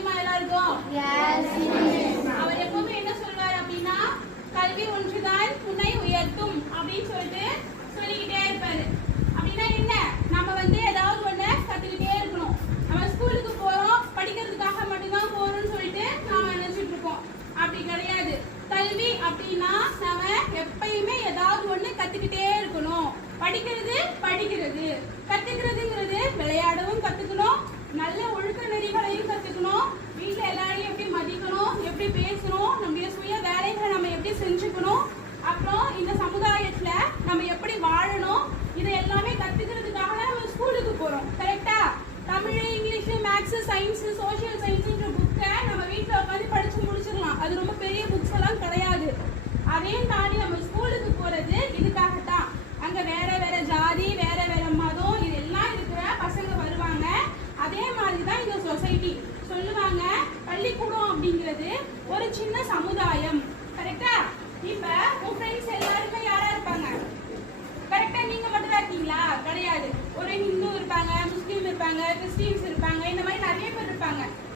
தெரியுமா எல்லாருக்கும்? அவர் எப்பவுமே என்ன சொல்வார் அப்படின்னா, கல்வி ஒன்றுதான் உன்னை உயர்த்தும் அப்படின்னு சொல்லிக்கிட்டே இருப்பாரு. அப்படின்னா என்ன? நம்ம ஏதாவது ஒண்ணு கத்துக்கிட்டே இருக்கணும். நம்ம ஸ்கூலுக்கு போறோம், படிக்கிறதுக்காக மட்டும்தான் போறோம்னு சொல்லிட்டு நாம நினைச்சிட்டு இருக்கோம். அப்படி கிடையாது. கல்வி அப்படின்னா நாம எப்பயுமே ஏதாவது ஒண்ணு கத்துக்கிட்டே இருக்கணும். படிக்கிறது கத்துக்கிறதுங்கிறது விளையாடவும் கத்துக்கணும், நல்ல ஒழுக்க நெறிகளையும் கத்துக்கணும், வீட்டுல எல்லாரையும் எப்படி மதிக்கணும், எப்படி பேசணும், நம்முடைய சுய வேலைகளை நம்ம எப்படி செஞ்சுக்கணும், அப்புறம் இந்த சமுதாயத்துல நம்ம எப்படி வாழணும், இதை எல்லாமே கத்துக்கிறதுக்காக நம்ம ஸ்கூலுக்கு போறோம். கரெக்டா? Tamil, English, maths, science, social சயின்ஸ்ன்ற புக்கை நம்ம வீட்டுல உட்காந்து படிச்சு முடிச்சிடலாம். அது ரொம்ப பெரிய புக்ஸ் எல்லாம் கிடையாது. அதையும் தாண்டி நம்ம ஸ்கூலுக்கு போறது இதுக்காகத்தான். அங்க வேற வேற ஜாதி, வேற வேற மதம், இதெல்லாம் இருக்கிற பசங்க வருவாங்க. அதே மாதிரிதான் இந்த சொசைட்டி சொல்லுவாங்க, பள்ளிக்கூடம் அப்படிங்கிறது ஒரு சின்ன சமுதாயம். கரெக்டா? இப்ப உங்க ஃப்ரெண்ட்ஸ் எல்லாருமே யாரா இருப்பாங்க? கரெக்டா நீங்க மட்டும் தான் இருக்கீங்களா? கிடையாது. ஒரு ஹிந்து இருப்பாங்க, முஸ்லீம் இருப்பாங்க, கிறிஸ்டியன்ஸ் இருப்பாங்க, இந்த மாதிரி நிறைய பேர் இருப்பாங்க.